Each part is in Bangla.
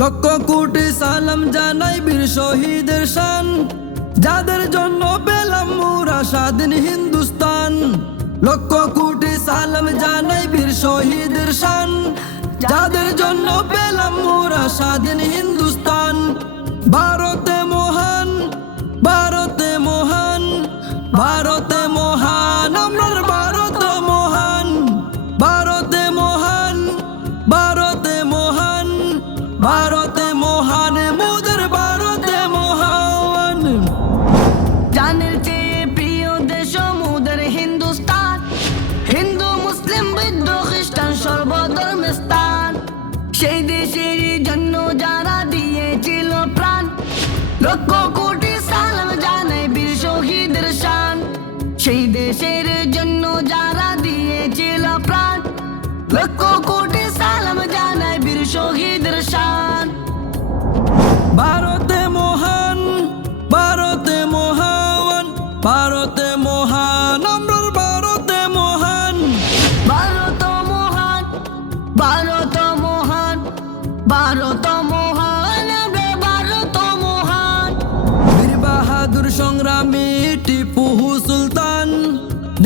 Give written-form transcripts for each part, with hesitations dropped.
লক্ষ কোটি সালাম জানাই বীর শহীদের শান, যাদের জন্য পেলাম মোরা স্বাধীন হিন্দুস্তান। লক্ষ কোটি সালাম জানাই বীর শহীদের শান, যাদের জন্য পেলাম মোরা স্বাধীন হিন্দুস্তান। ভারতে মহান, ভারতে মহান, ভারতে মহান, আমরার ভারত মহান। ভারতে মহান, ভারতে মহান, ভারতে মহান, মোদের ভারতে মহান। জানের চেয়ে প্রিয় দেশ মোদের হিন্দুস্তান, হিন্দু মুসলিম বৌদ্ধ খ্রিস্টান সর্বধর্মের স্থান। সেই দেশের জন্য যারা দিয়েছিল প্রাণ, লক্ষ কোটি সালাম জানাই বীর শহীদের শান। সেই দেশের জন্য যারা দিয়েছিল প্রাণ, লক্ষ কোটি সালাম জানাই বীর শহীদের শান। ভারতে মহান, ভারতে মহান, ভারতে মহান, আমরার ভারতে মহান। ভারত মহান, ভারত মহান, ভারত মহান, আমরা ভারত মহান। বীর বাহাদুর সংগ্রামী টিপু সুলতান,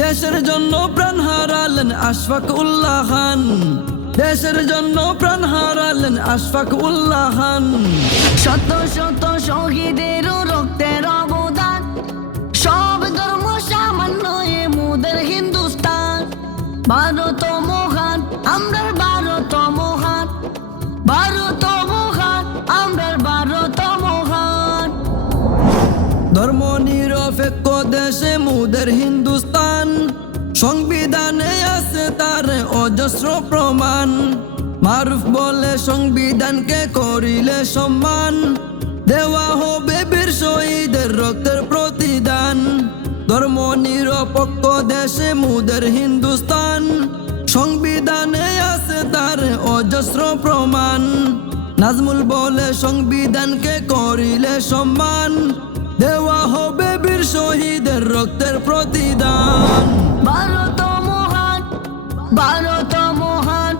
দেশের জন্য প্রাণ হারালেন আশফাক উল্লাহ খান। দেশের জন্য প্রাণ হারালেন আশফাক উল্লাহ খান। শত শত শহীদের রক্তের অবদান, সব ধর্ম সামান্য এ মোদের হিন্দুস্তান। ভারত মহান, আমরার ভারত মহান, ভারত মহান, আমরার ভারত মহান। ধর্ম নিরপেক্ষ দেশে মোদের হিন্দুস্তান, সংবিধানে আছে তার অজস্র প্রমাণ। মারুফ বলে সংবিধানকে করিলে সম্মান, দেওয়া হবে বীর শহীদের রক্তের প্রতিদান। ধর্ম নিরপেক্ষ দেশে মোদের হিন্দুস্তান, সংবিধানে আছে তার অজস্র প্রমাণ। নাজমুল বলে সংবিধানকে করিলে সম্মান, দেওয়া হবে বীর শহীদের রক্তের প্রতিদান। ভারত মহান, ভারত মহান,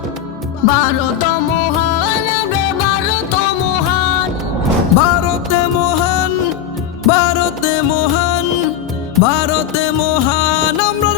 ভারত মহান, আমরা ভারত মহান। ভারতে মহান, ভারতে মহান, ভারতে মহান, আমরা